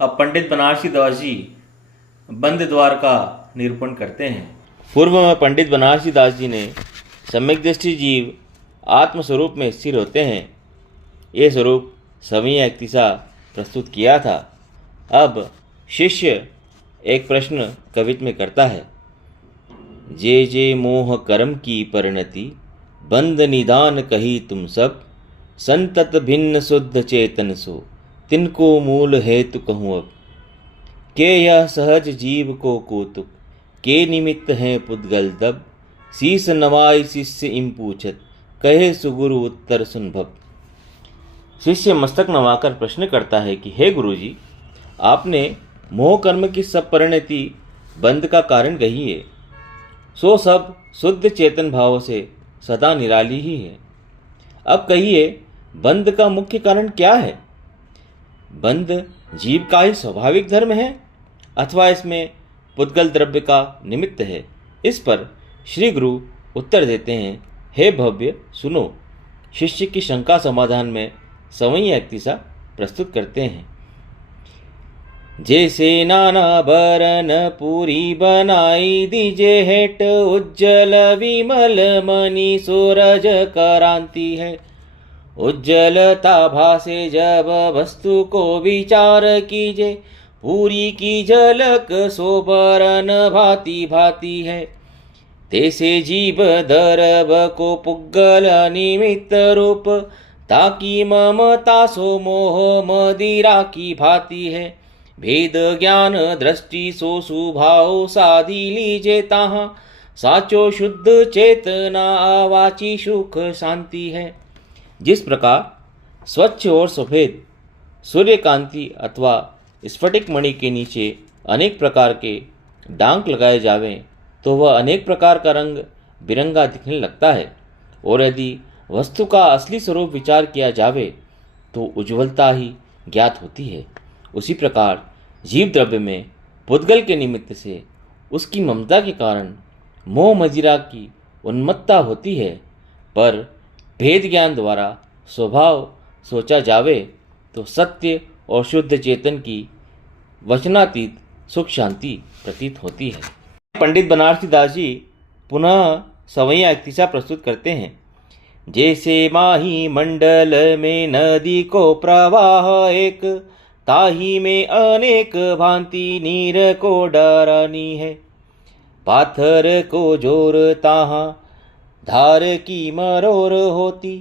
अब पंडित बनारसी दास जी बंद द्वार का निरूपण करते हैं। पूर्व में पंडित बनारसी दास जी ने सम्यक दृष्टि जीव आत्मस्वरूप में स्थिर होते हैं, ये स्वरूप सवैया इकतीसा प्रस्तुत किया था। अब शिष्य एक प्रश्न कवित्व में करता है। जे जे मोह कर्म की परिणति, बंद निदान कही तुम सब, संतत भिन्न शुद्ध चेतन सो, तिनको मूल हेतु कहूँ अब। के यह सहज जीव को कौतुक, के निमित्त हैं पुद्गल दब, शीस नवाई शिष्य इम पूछत, कहे सुगुरु उत्तर सुनभव। शिष्य मस्तक नवाकर प्रश्न करता है कि हे गुरुजी, आपने मोह कर्म की सब परिणति बंद का कारण कही है, सो सब शुद्ध चेतन भाव से सदा निराली ही है। अब कहिए बंद का मुख्य कारण क्या है? बंद जीव का ही स्वाभाविक धर्म है अथवा इसमें पुद्गल द्रव्य का निमित्त है? इस पर श्री गुरु उत्तर देते हैं, हे भव्य सुनो। शिष्य की शंका समाधान में सवैया इकतीसा प्रस्तुत करते हैं। जैसे नाना बरन पूरी बनाई दीजे हेट, उज्जवल विमल मणि सूरज करांति है। उज्जवलता भासे जब वस्तु को विचार कीजे, पूरी की झलक सोबरन भांति भांति है। तैसे जीव दरब को पुग्गल निमित्त रूप, ताकि ममता सो मोह मदिरा की भांति है। भेद ज्ञान दृष्टि सो सुभाव साधी लीजे ताहा, साचो शुद्ध चेतना आवाची सुख शांति है। जिस प्रकार स्वच्छ और सफेद सूर्यकांति अथवा स्फटिक मणि के नीचे अनेक प्रकार के डांक लगाए जावें तो वह अनेक प्रकार का रंग बिरंगा दिखने लगता है, और यदि वस्तु का असली स्वरूप विचार किया जावे तो उज्ज्वलता ही ज्ञात होती है। उसी प्रकार जीव द्रव्य में पुद्गल के निमित्त से उसकी ममता के कारण मोह मदिरा की उन्मत्तता होती है, पर भेद ज्ञान द्वारा स्वभाव सोचा जावे तो सत्य और शुद्ध चेतन की वचनातीत सुख शांति प्रतीत होती है। पंडित बनारसी दास जी पुनः सवैया इकतीसा प्रस्तुत करते हैं। जैसे माही मंडल में नदी को प्रवाह एक, ताही में अनेक भांति नीर को डरानी है। पाथर को जोर ताहा धार की मरोर होती,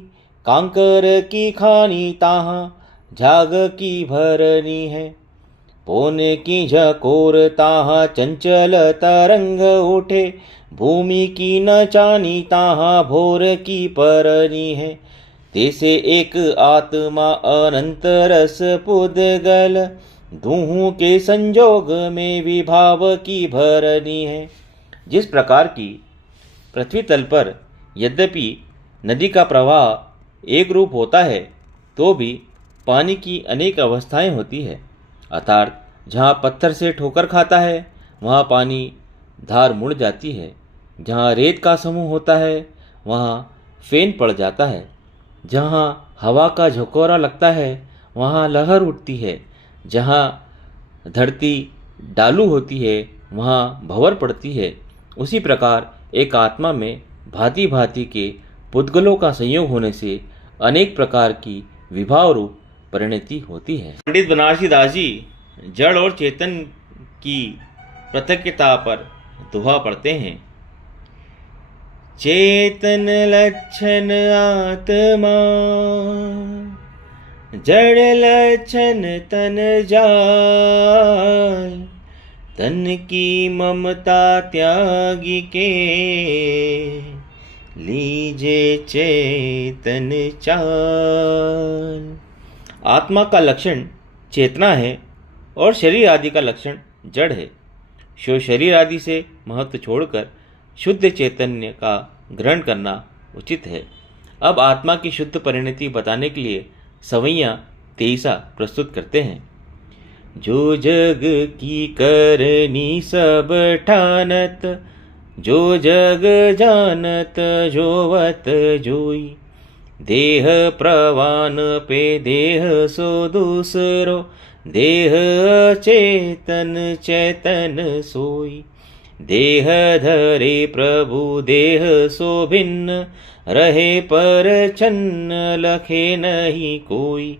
कांकर की खानी ताहा झाग की भरनी है। पोन की झकोर ताहा चंचल तरंग उठे, भूमि की नचानी ताहा भोर की परनी है। तैसे एक आत्मा अनंत रस पुद्गल, दूहों के संजोग में विभाव की भरनी है। जिस प्रकार की पृथ्वी तल पर यद्यपि नदी का प्रवाह एक रूप होता है, तो भी पानी की अनेक अवस्थाएं होती है। अर्थात जहाँ पत्थर से ठोकर खाता है वहाँ पानी धार मुड़ जाती है, जहाँ रेत का समूह होता है वहाँ फेन पड़ जाता है, जहाँ हवा का झकोरा लगता है वहाँ लहर उठती है, जहाँ धरती डालू होती है वहाँ भंवर पड़ती है। उसी प्रकार एक आत्मा में भांति भांति के पुद्गलों का संयोग होने से अनेक प्रकार की विभाव रूप परिणति होती है। पंडित बनारसी दास जी जड़ और चेतन की पृथक्यता पर दोहा पढ़ते हैं। चेतन लक्षण आत्मा, जड़ लक्षण तन जाल, तन की ममता त्यागी के, लीजे चेतन चाल। आत्मा का लक्षण चेतना है और शरीर आदि का लक्षण जड़ है। सो शरीर आदि से महत्व छोड़कर शुद्ध चैतन्य का ग्रहण करना उचित है। अब आत्मा की शुद्ध परिणति बताने के लिए सवैया तेईसा प्रस्तुत करते हैं। जो जग की करनी सब ठानत, जो जग जानत जोवत जोई, देह प्रवान पे देह सो दूसरो, देह चेतन चैतन सोई। देह धरे प्रभु देह सो भिन्न, रहे पर छन्न लखे नहीं कोई।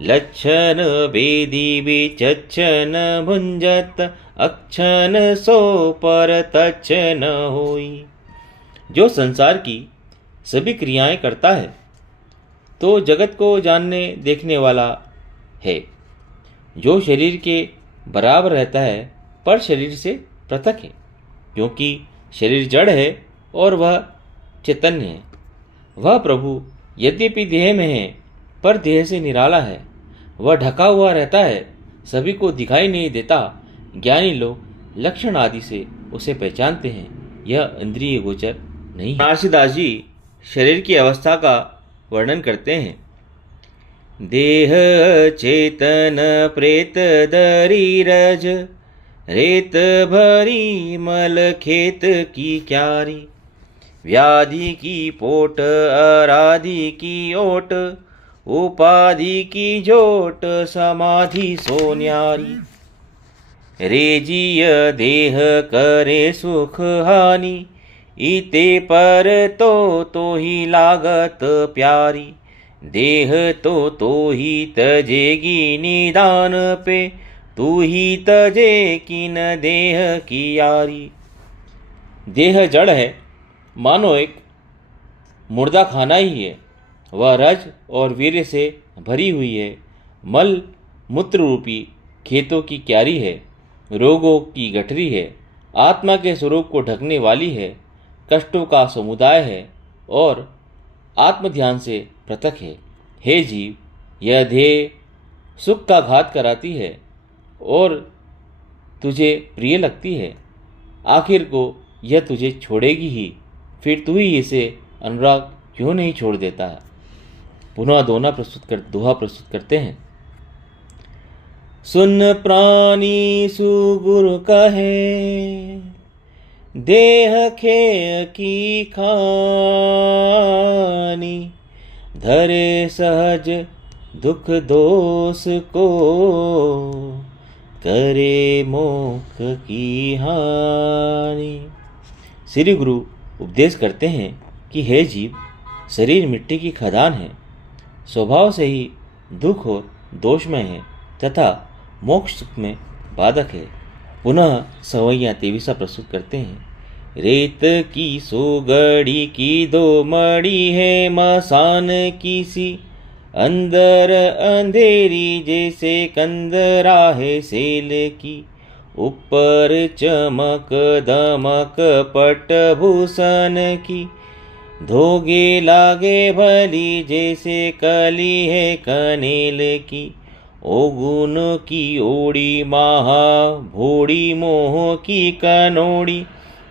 लक्षण वेदी विचक्षण भुंजत, अक्षण सो पर तच्छ न होई। जो संसार की सभी क्रियाएं करता है तो जगत को जानने देखने वाला है। जो शरीर के बराबर रहता है पर शरीर से पृथक है, क्योंकि शरीर जड़ है और वह चैतन्य है। वह प्रभु यद्यपि देह में है पर देह से निराला है। वह ढका हुआ रहता है, सभी को दिखाई नहीं देता। ज्ञानी लोग लक्षण आदि से उसे पहचानते हैं, यह इंद्रिय गोचर नहीं। तुलसीदास जी शरीर की अवस्था का वर्णन करते हैं। देह चेतन प्रेत दरी रज, रेत भरी मल खेत की क्यारी। व्याधि की पोट आराधि की ओट, उपाधि की जोट समाधि सो न्यारी। रेजिय देह करे सुख हानि, इते पर तो ही लागत प्यारी। देह तो ही तजेगी निदान पे, तू ही तजे किन देह की यारी। देह जड़ है, मानो एक मुर्दा खाना ही है। वह रज और वीर्य से भरी हुई है। मल मूत्र रूपी खेतों की क्यारी है। रोगों की गठरी है। आत्मा के स्वरूप को ढकने वाली है। कष्टों का समुदाय है और आत्मध्यान से पृथक है। हे जीव, यह देह सुख का घात कराती है और तुझे प्रिय लगती है। आखिर को यह तुझे छोड़ेगी ही, फिर तू ही इसे अनुराग क्यों नहीं छोड़ देता है। पुनः दोहा प्रस्तुत करते हैं। सुन प्राणी सुगुरु कहे, देह खेय की खानी। धरे सहज दुख दोष को, करे मोक्ष की हानि। श्री गुरु उपदेश करते हैं कि हे जीव, शरीर मिट्टी की खदान है, स्वभाव से ही दुख और दोषमय है तथा मोक्ष सुख में बाधक है। पुनः सवैया 23 प्रस्तुत करते हैं। रेत की सोगड़ी की दो मड़ी है, मसान की सी अंदर अंधेरी, जैसे कंदरा है सेल की। ऊपर चमक दमक पट भूषण की, धोगे लागे भली, जैसे कली है कनेल की। ओगुन की ओड़ी माहा भोड़ी, मोह की कनोड़ी।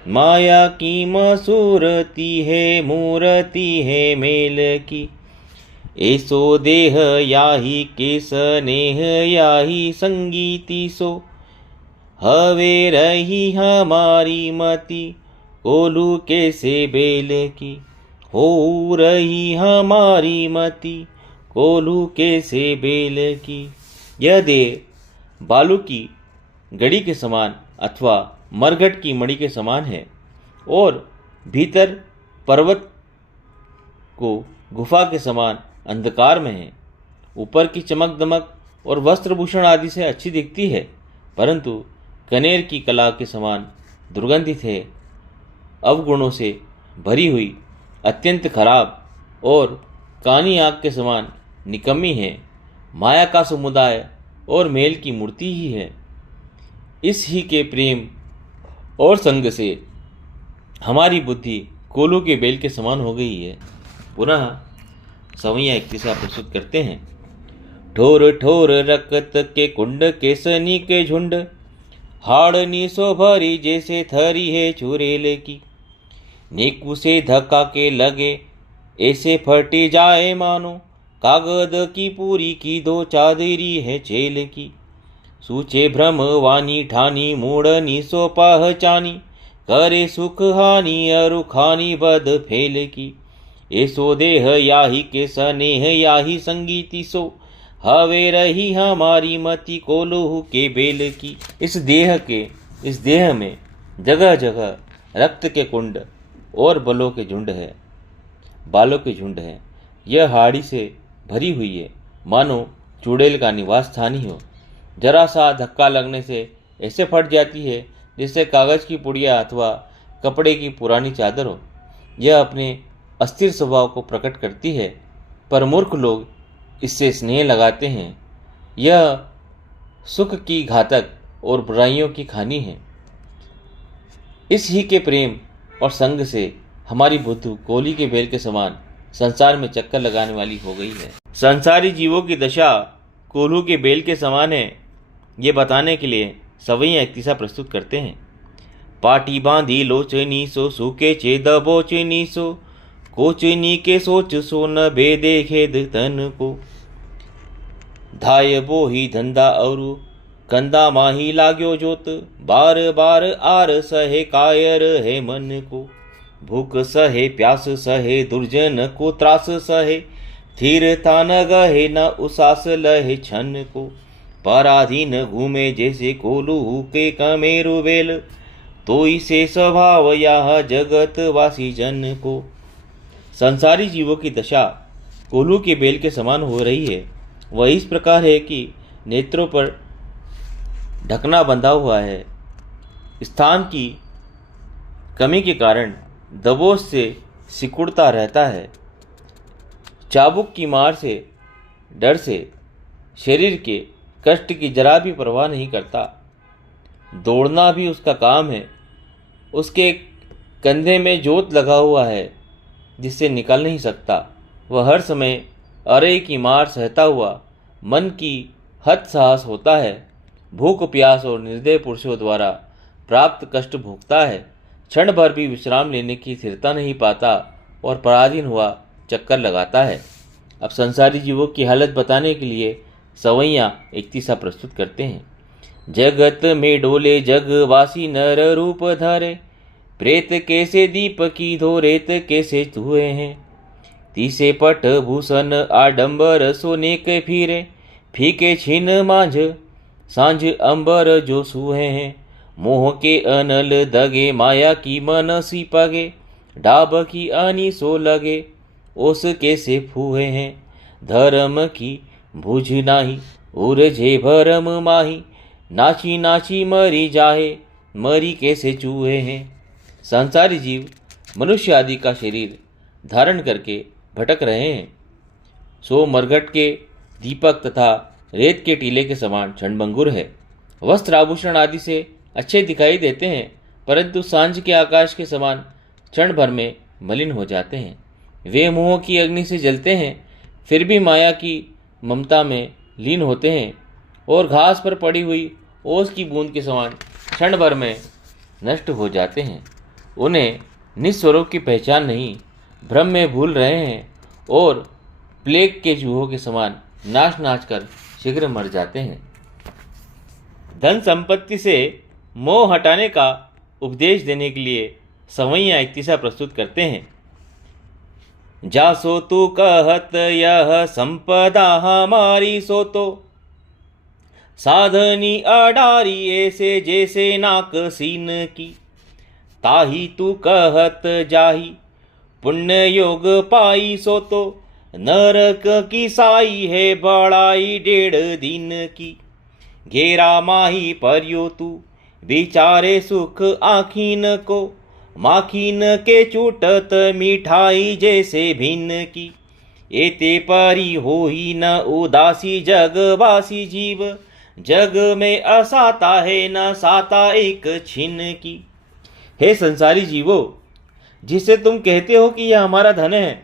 माया की मसूरती है, मूर्ति है मेल की। ऐसो देह याही के स्नेह, याही संगीती सो। हवे रही हमारी मति, कोलू कैसे बेल की। हो रही हमारी मति, कोलू कैसे बेल की। यह देह बालू की गड़ी के समान अथवा मरघट की मणि के समान है और भीतर पर्वत को गुफा के समान अंधकार में है। ऊपर की चमक दमक और वस्त्रभूषण आदि से अच्छी दिखती है, परंतु कनेर की कला के समान दुर्गंधित है। अवगुणों से भरी हुई, अत्यंत खराब और कानी आग के समान निकम्मी है। माया का समुदाय और मेल की मूर्ति ही है। इस ही के प्रेम और संग से हमारी बुद्धि कोलू के बेल के समान हो गई है। पुनः सवैया 31 प्रस्तुत करते हैं। ठोर ठोर रकत के कुंड के सनी के झुंड, हाड़नी सो भरी जैसे थरी है चुरेले की। नेकू से धक्का के लगे ऐसे फटी जाए मानो, कागद की पूरी की दो चादरी है चेल की। सूचे भ्रम वानी ठानी, मूढ़नी सो पहचानी। करे सुख हानि अरुखानी बद फेल की। ऐसो देह याही के स्नेह, याही संगीति सो। हवे रही हमारी मति कोल्हू के बेल की। इस देह में जगह जगह रक्त के कुंड और बालों के झुंड है। यह हाड़ी से भरी हुई है, मानो चुड़ैल का निवास स्थान ही हो। जरा सा धक्का लगने से ऐसे फट जाती है जिससे कागज की पुड़िया अथवा कपड़े की पुरानी चादर हो। यह अपने अस्थिर स्वभाव को प्रकट करती है, पर मूर्ख लोग इससे स्नेह लगाते हैं। यह सुख की घातक और बुराइयों की खानी है। इस ही के प्रेम और संग से हमारी बुद्धि कोली के बेल के समान संसार में चक्कर लगाने वाली हो गई है। संसारी जीवों की दशा कोल्हू के बेल के समान है, ये बताने के लिए सवैया एक किस्सा प्रस्तुत करते हैं। पाटी बांधी लोचनी सो सूके चे दबोचनी सो, कोचनी के सोच सो न बेदे खेद तन को। धाय बो ही धंधा औरु कंदा माही लाग्यो जोत, बार बार आर सहे कायर है मन को। भूख सहे प्यास सहे दुर्जन को त्रास सहे, थीरता न गहे न उसास लहे छन को। पराधीन घूमे जैसे कोल्हू के कमेरु बेल, तो इसे स्वभाव यह जगत वासी जन को। संसारी जीवों की दशा कोल्हू के बेल के समान हो रही है। वह इस प्रकार है कि नेत्रों पर ढकना बंधा हुआ है। स्थान की कमी के कारण दबोच से सिकुड़ता रहता है। चाबुक की मार से डर से शरीर के कष्ट की जरा भी परवाह नहीं करता। दौड़ना भी उसका काम है। उसके कंधे में जोत लगा हुआ है जिससे निकल नहीं सकता। वह हर समय अरे की मार सहता हुआ मन की हद साहस होता है। भूख प्यास और निर्दय पुरुषों द्वारा प्राप्त कष्ट भोगता है। क्षण भर भी विश्राम लेने की स्थिरता नहीं पाता और पराधीन हुआ चक्कर लगाता है। अब संसारी जीवों की हालत बताने के लिए सवैया एक किस्सा प्रस्तुत करते हैं। जगत में डोले जगवासी नर रूप धारे, प्रेत कैसे दीप की धोरेत कैसे धुए हैं। तीसे पट भूषण आडंबर सोने के फिरे, फीके छीन मांझ सांझ अंबर जो सूहे हैं। मोह के अनल दगे माया की मनसी पगे, डाब की आनी सो लगे ओस कैसे फूहे हैं। धर्म की भुज नाही उरझे भरम माही, नाची नाची मरी जाहे मरी कैसे चूहे हैं। संसारी जीव मनुष्य आदि का शरीर धारण करके भटक रहे हैं। सो मरघट के दीपक तथा रेत के टीले के समान क्षणभंगुर है। वस्त्र आभूषण आदि से अच्छे दिखाई देते हैं, परंतु सांझ के आकाश के समान क्षण भर में मलिन हो जाते हैं। वे मोह की अग्नि से जलते हैं, फिर भी माया की ममता में लीन होते हैं और घास पर पड़ी हुई ओस की बूंद के समान क्षण भर में नष्ट हो जाते हैं। उन्हें निस्वरूप की पहचान नहीं, भ्रम में भूल रहे हैं और प्लेग के चूहों के समान नाच नाच कर शीघ्र मर जाते हैं। धन संपत्ति से मोह हटाने का उपदेश देने के लिए सवैया एक किस्सा प्रस्तुत करते हैं। जासो तू कहत यह संपदा हमारी, सो तो साधनी अडारी ऐसे जैसे नाक सीन की। ताही तू कहत जाही पुण्य योग पाई, सो तो नरक की साई है बड़ाई 1.5 दिन की। घेरा माही पर्यो तू बिचारे सुख आखीन को, माखीन के चूटत मिठाई जैसे भिन्न की। एते परी होई न उदासी जगवासी जीव, जग में असाता है न साता एक छिन की। हे संसारी जीवो, जिसे तुम कहते हो कि यह हमारा धन है,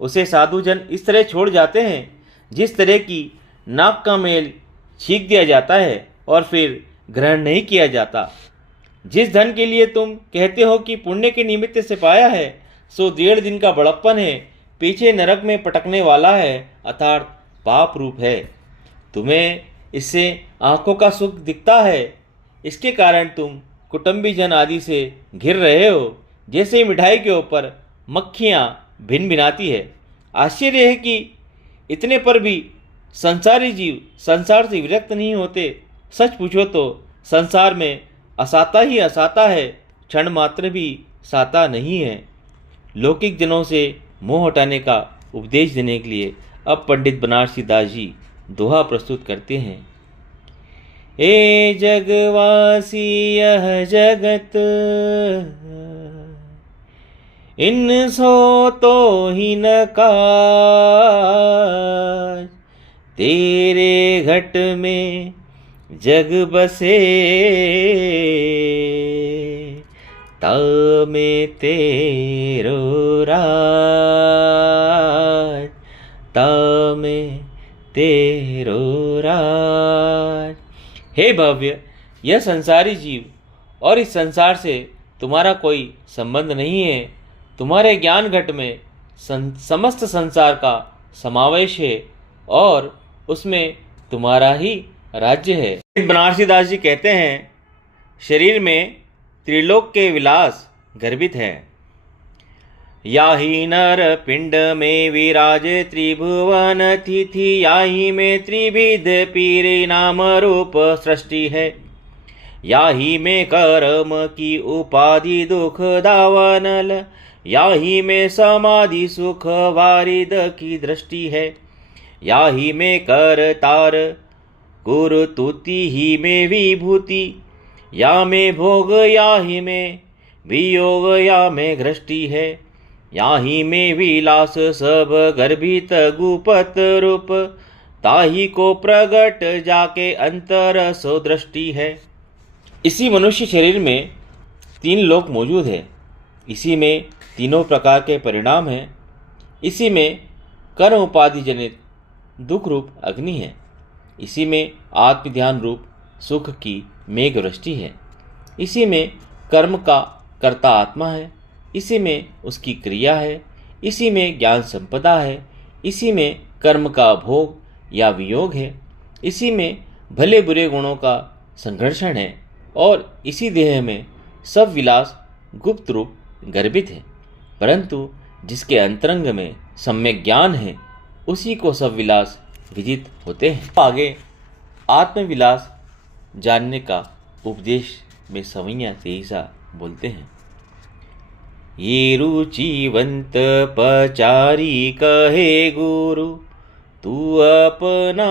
उसे साधुजन इस तरह छोड़ जाते हैं जिस तरह की नाक का मेल छींक दिया जाता है और फिर ग्रहण नहीं किया जाता। जिस धन के लिए तुम कहते हो कि पुण्य के निमित्त से पाया है, सो 1.5 दिन का बड़प्पन है, पीछे नरक में पटकने वाला है, अर्थात पाप रूप है। तुम्हें इससे आंखों का सुख दिखता है, इसके कारण तुम कुटुंबी जन आदि से घिर रहे हो, जैसे मिठाई के ऊपर मक्खियाँ भिन भिनाती है। आश्चर्य है कि इतने पर भी संसारी जीव संसार से विरक्त नहीं होते। सच पूछो तो संसार में असाता ही असाता है, क्षण मात्र भी साता नहीं है। लौकिक जनों से मोह हटाने का उपदेश देने के लिए अब पंडित बनारसी दास जी दोहा प्रस्तुत करते हैं। ए जगवासी यह जगत इन सो तो ही न काज, तेरे घट में जग बसे तामे तेरो राज, तामे तेरो राज। हे भव्य, यह संसारी जीव और इस संसार से तुम्हारा कोई संबंध नहीं है। तुम्हारे ज्ञान घट में समस्त संसार का समावेश है और उसमें तुम्हारा ही राज्य है। बनारसी दास जी कहते हैं, शरीर में त्रिलोक के विलास गर्भित हैं। याही नर पिंड में विराजे त्रिभुवन तिथि, याही में त्रिविध पीरे नाम रूप सृष्टि है। याही में कर्म की उपाधि दुख दावनल, याही में समाधि सुख वारिद की दृष्टि है। याही में कर तार गुरु तुति ही में विभूति, या में भोग याही में वियोग, या में घृष्टि है। याही में विलास सब गर्भित गुपत रूप, ताही को प्रगट जाके अंतर सो दृष्टि है। इसी मनुष्य शरीर में तीन लोक मौजूद है। इसी में तीनों प्रकार के परिणाम हैं। इसी में कर्म उपाधि जनित दुख रूप अग्नि है। इसी में आत्मध्यान रूप सुख की मेघ वृष्टि है। इसी में कर्म का कर्ता आत्मा है। इसी में उसकी क्रिया है। इसी में ज्ञान संपदा है। इसी में कर्म का भोग या वियोग है। इसी में भले बुरे गुणों का संघर्षण है और इसी देह में सब विलास गुप्त रूप गर्भित है। परंतु जिसके अंतरंग में सम्यक ज्ञान है उसी को सब विलास विदित होते हैं। आगे आत्मविलास जानने का उपदेश में सवैया तेईसा बोलते हैं। ये रुचिवंत पचारी कहे गुरु, तू अपना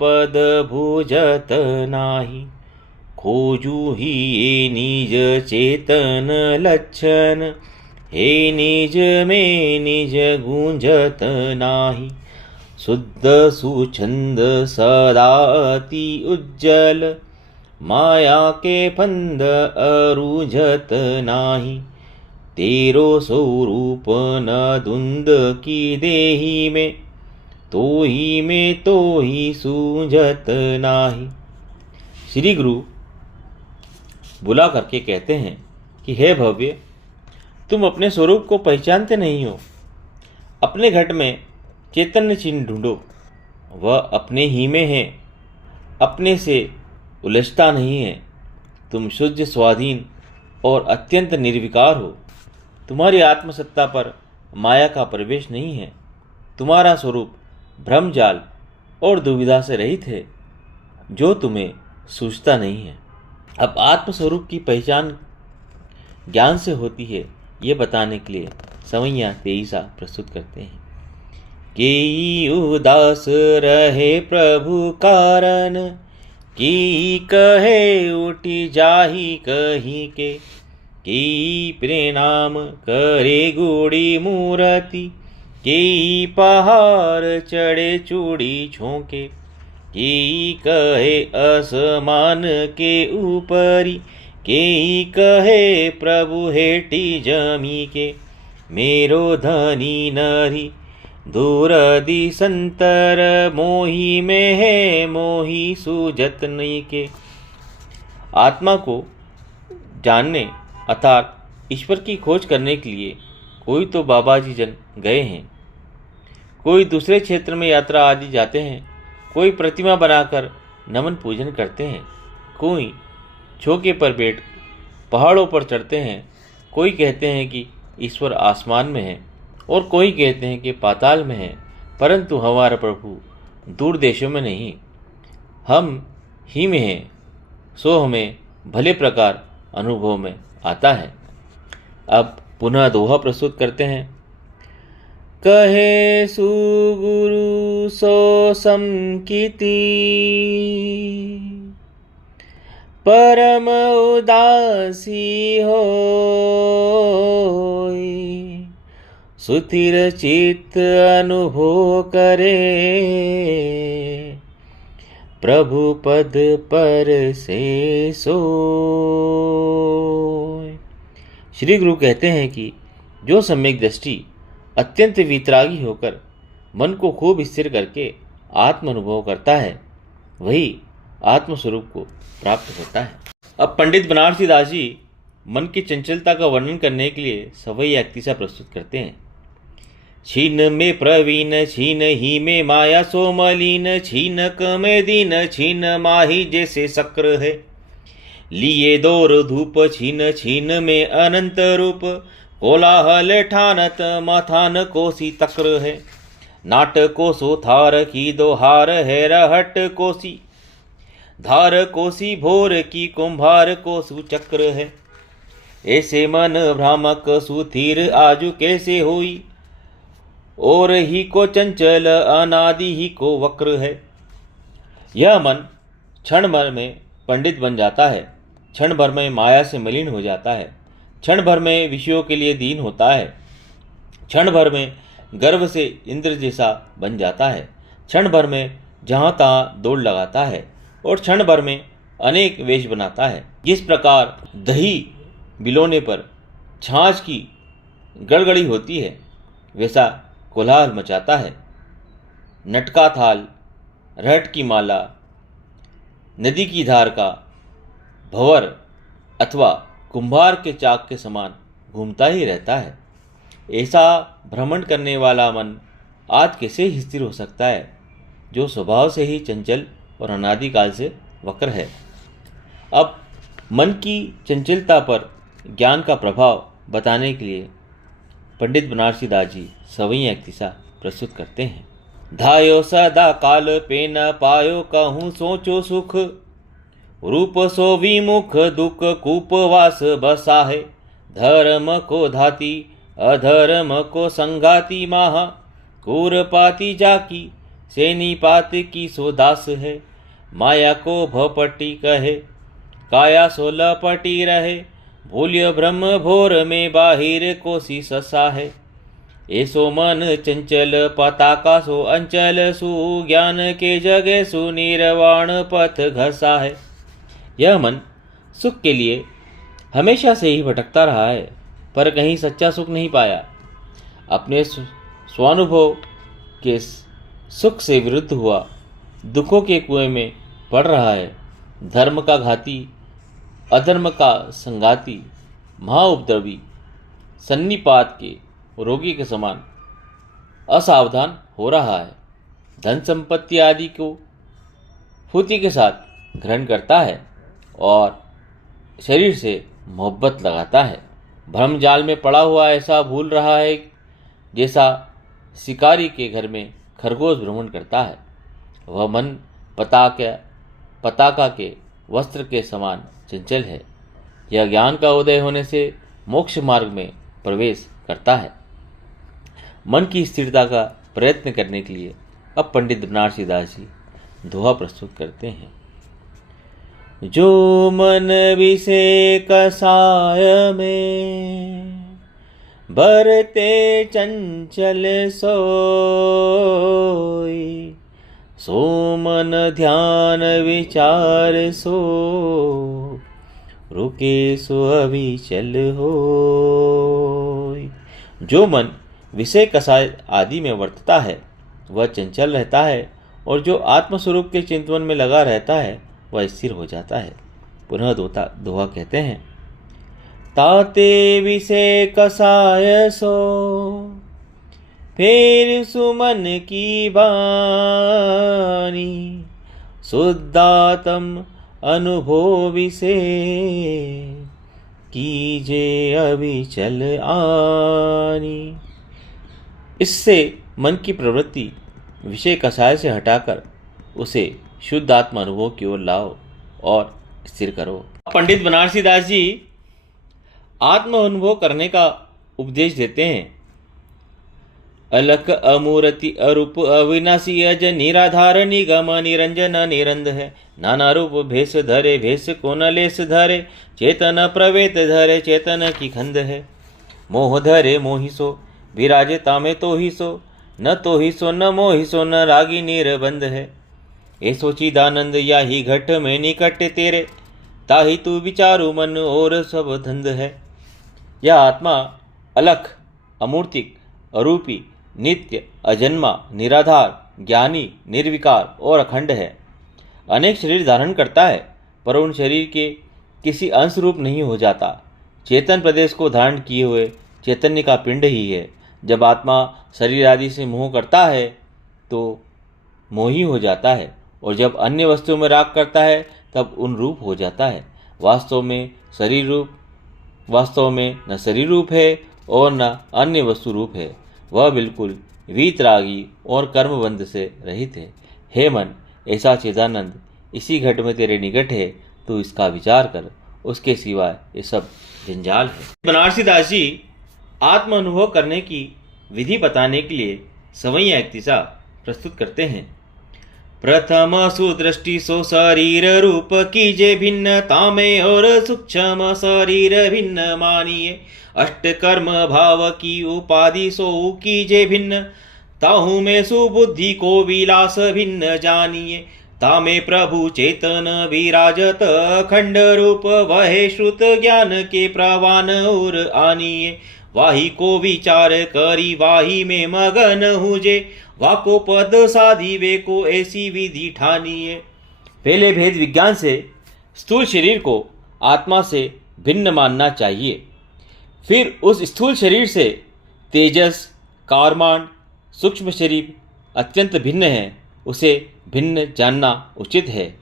पद भुजत नाही। खोजू ही ये निज चेतन लक्षण, हे निज में निज गूंजत नाही। शुद्ध सुछंद सदाति उज्जल, माया के फंद अरुझत नाही। तेरो स्वरूप न धुंद की देही में, तो ही सूझत नाही। श्री गुरु बुला करके कहते हैं कि हे भव्य, तुम अपने स्वरूप को पहचानते नहीं हो। अपने घट में चैतन्य चिन्ह ढूंढो, वह अपने ही में है, अपने से उलझता नहीं है। तुम शुद्ध स्वाधीन और अत्यंत निर्विकार हो। तुम्हारी आत्मसत्ता पर माया का प्रवेश नहीं है। तुम्हारा स्वरूप भ्रमजाल और दुविधा से रहित है, जो तुम्हें सूझता नहीं है। अब आत्मस्वरूप की पहचान ज्ञान से होती है, ये बताने के लिए सवैया तेईसा प्रस्तुत करते हैं। केई उदास रहे प्रभु कारण, की कहे उठी जाही कहीं के। केई प्रणाम करे गुड़ी मूर्ति, केई पहाड़ चढ़े चूड़ी झोंके। केई कहे असमान के ऊपरी, केई कहे प्रभु हेटी जमी के। मेरो धनी नरी दूर दिसंतर, मोही में है मोही सूझत नहीं के। आत्मा को जानने अर्थात ईश्वर की खोज करने के लिए कोई तो बाबा जी जन गए हैं, कोई दूसरे क्षेत्र में यात्रा आदि जाते हैं, कोई प्रतिमा बनाकर नमन पूजन करते हैं, कोई चौके पर बैठ पहाड़ों पर चढ़ते हैं। कोई कहते हैं कि ईश्वर आसमान में है और कोई कहते हैं कि पाताल में है। परंतु हमारा प्रभु दूर देशों में नहीं, हम ही में हैं, सो हमें भले प्रकार अनुभव में आता है। अब पुनः दोहा प्रस्तुत करते हैं। कहे सुगुरु सो समकीति, परम उदासी होई, सुथिर चित्त अनुभव करे, प्रभु पद पर से सोय। श्री गुरु कहते हैं कि जो सम्यक दृष्टि अत्यंत वितरागी होकर मन को खूब स्थिर करके आत्म अनुभव करता है, वही आत्मस्वरूप को प्राप्त होता है। अब पंडित बनारसी दास जी मन की चंचलता का वर्णन करने के लिए सवई अक्तिसा प्रस्तुत करते हैं। छीन में प्रवीण, छीन ही में माया सो मलिन, छीन कमे दीन, छीन माही जैसे शक्र है, लिए दौर धूप, छीन छीन में अनंत रूप, कोलाहल ठानत मथान कोसी तक्र है, नाट कोसो थार की दो हार है, रहट कोसी धार कोसी भोर की, कुंभार कोसु चक्र है, ऐसे मन भ्रामक सुधीर आजु कैसे हुई, और ही को चंचल अनादि ही को वक्र है। यह मन क्षण भर में पंडित बन जाता है, क्षण भर में माया से मलिन हो जाता है, क्षण भर में विषयों के लिए दीन होता है, क्षण भर में गर्व से इंद्र जैसा बन जाता है, क्षण भर में जहाँ तहाँ दौड़ लगाता है, और क्षण भर में अनेक वेश बनाता है। जिस प्रकार दही बिलोने पर छाछ की गड़गड़ी होती है, वैसा कोलाहल मचाता है। नटका थाल, रहट की माला, नदी की धार का भंवर अथवा कुंभार के चाक के समान घूमता ही रहता है। ऐसा भ्रमण करने वाला मन आज कैसे ही स्थिर हो सकता है, जो स्वभाव से ही चंचल और अनादिकाल से वक्र है। अब मन की चंचलता पर ज्ञान का प्रभाव बताने के लिए पंडित बनारसी दास जी सवई अक्तिसा प्रस्तुत करते हैं। धायो सदा काल पे न पायो, कहूँ सोचो सुख, रूप सो विमुख दुख कूपवास बसा है, धर्म को धाती अधर्म को संगाती, माहा कूरपाती जाकी सेनी पात की सो दास है, माया को भपटी कहे काया सो लपटी रहे, भूल्य ब्रह्म भोर में बाहिर कोसी ससा है, ऐसो मन चंचल पताका सो अंचल, सु ज्ञान के जगे सु निर्वाण पथ घसा है। यह मन सुख के लिए हमेशा से ही भटकता रहा है, पर कहीं सच्चा सुख नहीं पाया, अपने स्वानुभव के सुख से विरुद्ध हुआ, दुखों के कुएं में पड़ रहा है। धर्म का घाती, अधर्म का संगाती, महाउपद्रवी, सन्निपात के रोगी के समान असावधान हो रहा है। धन संपत्ति आदि को फुर्ती के साथ ग्रहण करता है और शरीर से मोहब्बत लगाता है। भ्रम जाल में पड़ा हुआ ऐसा भूल रहा है जैसा शिकारी के घर में खरगोश भ्रमण करता है। वह मन पताका के वस्त्र के समान चंचल है। यह ज्ञान का उदय होने से मोक्ष मार्ग में प्रवेश करता है। मन की स्थिरता का प्रयत्न करने के लिए अब पंडित बनारसी दास जी दोहा प्रस्तुत करते हैं। जो मन विषय कसाय में, बरते चंचल सोई, सो मन ध्यान विचार सो, रुके सो अविचल होय। जो मन विषय कसाय आदि में वर्तता है वह चंचल रहता है, और जो आत्मस्वरूप के चिंतन में लगा रहता है वह स्थिर हो जाता है। पुनः दोहा कहते हैं। ताते विषय कसाय सो, फिर सुमन की बानी, शुद्धात्म अनुभव विषय, कीजे अविचल आनी। इससे मन की प्रवृत्ति विषय कषाय से हटाकर उसे शुद्ध आत्मा अनुभव की ओर लाओ और स्थिर करो। पंडित बनारसी दास जी आत्म अनुभव करने का उपदेश देते हैं। अलख अमूर्ति अरूप अविनाशी अज निराधार निगम निरंजन निरंद है। नाना रूप भेष धरे भेष को न लेस धरे, चेतन प्रवेत धरे चेतन की खंड है। मोह धरे मोहि सो विराजे तामे तो ही सो, न तो ही सो न मोहि सो न रागी निरबंध है। ए सोचिदानंद या ही घट में निकट तेरे, ताही तू विचारू मन और सब धंध है। यह आत्मा अलख अमूर्तिक अरूपी नित्य अजन्मा निराधार ज्ञानी निर्विकार और अखंड है। अनेक शरीर धारण करता है पर उन शरीर के किसी अंश रूप नहीं हो जाता। चेतन प्रदेश को धारण किए हुए चैतन्य का पिंड ही है। जब आत्मा शरीर आदि से मोह करता है तो मोही हो जाता है, और जब अन्य वस्तुओं में राग करता है तब उन रूप हो जाता है। वास्तव में न शरीर रूप है और न अन्य वस्तु रूप है। वह बिल्कुल वीतरागी और कर्मबंध से रहित है। हे मन, ऐसा चिदानंद इसी घट में तेरे निकट है, तो इसका विचार कर, उसके सिवाय ये सब जंजाल है। बनारसी दास जी आत्म अनुभव करने की विधि बताने के लिए सवैया इक्तिसा प्रस्तुत करते हैं। प्रथम सुदृष्टि सो शरीर रूप कीजे भिन्नता में और सूक्ष्म शरीर भिन्न मानिए। अष्ट कर्म भाव की उपाधि सो कीजे भिन्न, ताहू में सुबुद्धि को विलास भिन्न जानिए। तामे प्रभु चेतन विराजत खंड रूप, वह श्रुत ज्ञान के प्रवान और आनिए। वाही को विचार करी वाही में मगन हुजे, वाको पद साधी वे को ऐसी विधि ठानिए। पहले भेद विज्ञान से स्थूल शरीर को आत्मा से भिन्न मानना चाहिए। फिर उस स्थूल शरीर से तेजस कार्मांड सूक्ष्म शरीर अत्यंत भिन्न है, उसे भिन्न जानना उचित है।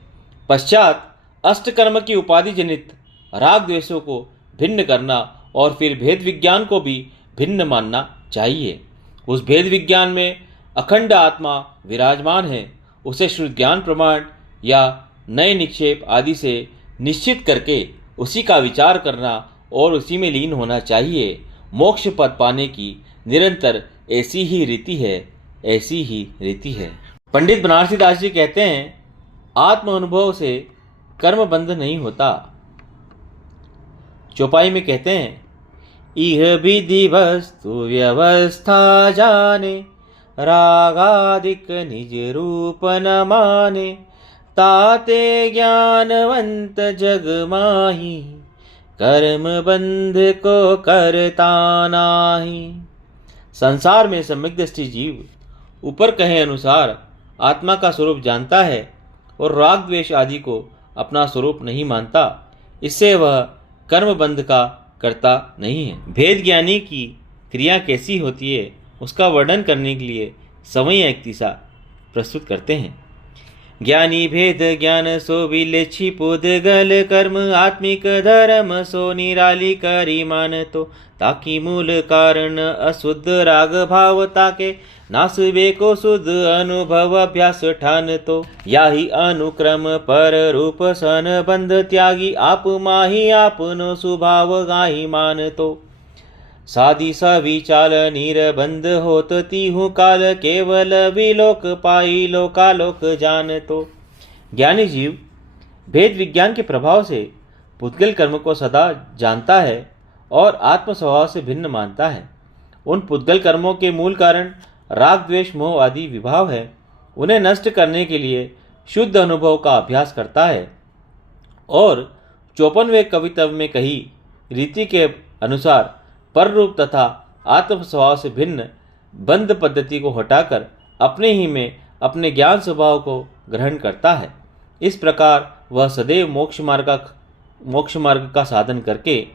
पश्चात अष्टकर्म की उपाधि जनित राग द्वेषों को भिन्न करना और फिर भेद विज्ञान को भी भिन्न मानना चाहिए। उस भेद विज्ञान में अखंड आत्मा विराजमान है, उसे शुद्ध ज्ञान प्रमाण या नए निक्षेप आदि से निश्चित करके उसी का विचार करना और उसी में लीन होना चाहिए। मोक्ष पद पाने की निरंतर ऐसी ही रीति है। पंडित बनारसी दास जी कहते हैं, आत्म अनुभव से कर्म बंध नहीं होता। चौपाई में कहते हैं, इह विधि वस्तु व्यवस्था जाने, रागादिक निज रूप न माने। ताते ज्ञानवंत जग माही, कर्म बंध को करता नाही। संसार में सम्यक दृष्टि जीव ऊपर कहे अनुसार आत्मा का स्वरूप जानता है और राग द्वेष आदि को अपना स्वरूप नहीं मानता। इससे वह कर्म बंध का करता नहीं है। भेद ज्ञानी की क्रिया कैसी होती है उसका वर्णन करने के लिए सवैया इक्तिसा प्रस्तुत करते हैं। ज्ञानी भेद ज्ञान सो विलेछि पुद्गल कर्म, आत्मिक धर्म सो निराली करी मान तो। ताकि मूल कारण अशुद्ध राग भाव ताके, नासवे को शुद्ध अनुभव अभ्यास ठान तो। याही अनुक्रम पर रूप सन बंध त्यागी, आप माही आपनो स्वभाव गाही मान तो। साधी सभी चाल निरबंध होत तीहु काल, केवल विलोक पाई लोकालोक जान तो। ज्ञानी जीव भेद विज्ञान के प्रभाव से पुद्गल कर्म को सदा जानता है और आत्म स्वभाव से भिन्न मानता है। उन पुद्गल कर्मों के मूल कारण राग द्वेष मोह आदि विभाव है। उन्हें नष्ट करने के लिए शुद्ध अनुभव का अभ्यास करता है और 54वें कवित्व में कही रीति के अनुसार पर रूप तथा आत्म स्वभाव से भिन्न बंध पद्धति को हटाकर अपने ही में अपने ज्ञान स्वभाव को ग्रहण करता है। इस प्रकार वह सदैव मोक्ष मार्ग का साधन करके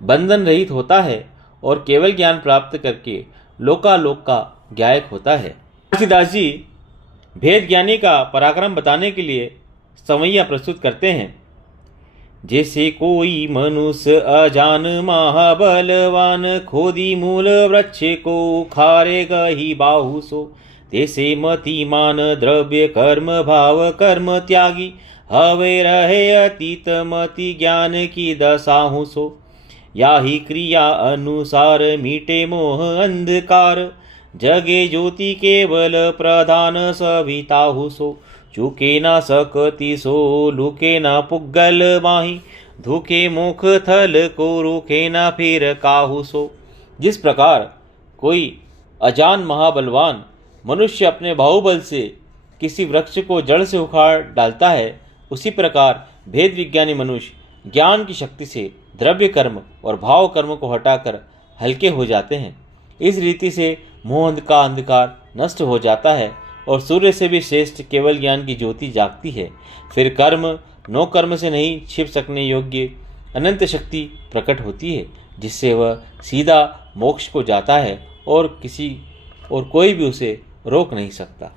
बंधन रहित होता है और केवल ज्ञान प्राप्त करके लोकालोक का ज्ञायक होता है। तुलसीदास जी भेद ज्ञानी का पराक्रम बताने के लिए सवैया प्रस्तुत करते हैं। जैसे कोई मनुष्य अजान महाबलवान, खोदी मूल वृक्ष को उखाड़ेगा ही बाहु सो। तेसे मतिमान द्रव्य कर्म भाव कर्म त्यागी, हवे रहे अतीत मति ज्ञान की दशा सो। या ही क्रिया अनुसार मीटे मोह अंधकार, जगे ज्योति केवल प्रधान सविता सो। चूके ना सकती सो लुके ना पुग्गल माही, धूके मुख थल को रूखे ना फिर काहू सो। जिस प्रकार कोई अजान महाबलवान मनुष्य अपने बाहुबल से किसी वृक्ष को जड़ से उखाड़ डालता है, उसी प्रकार भेद विज्ञानी मनुष्य ज्ञान की शक्ति से द्रव्य कर्म और भाव कर्म को हटाकर हल्के हो जाते हैं। इस रीति से मोह का अंधकार नष्ट हो जाता है और सूर्य से भी श्रेष्ठ केवल ज्ञान की ज्योति जागती है। फिर कर्म नो कर्म से नहीं छिप सकने योग्य अनंत शक्ति प्रकट होती है, जिससे वह सीधा मोक्ष को जाता है और कोई भी उसे रोक नहीं सकता।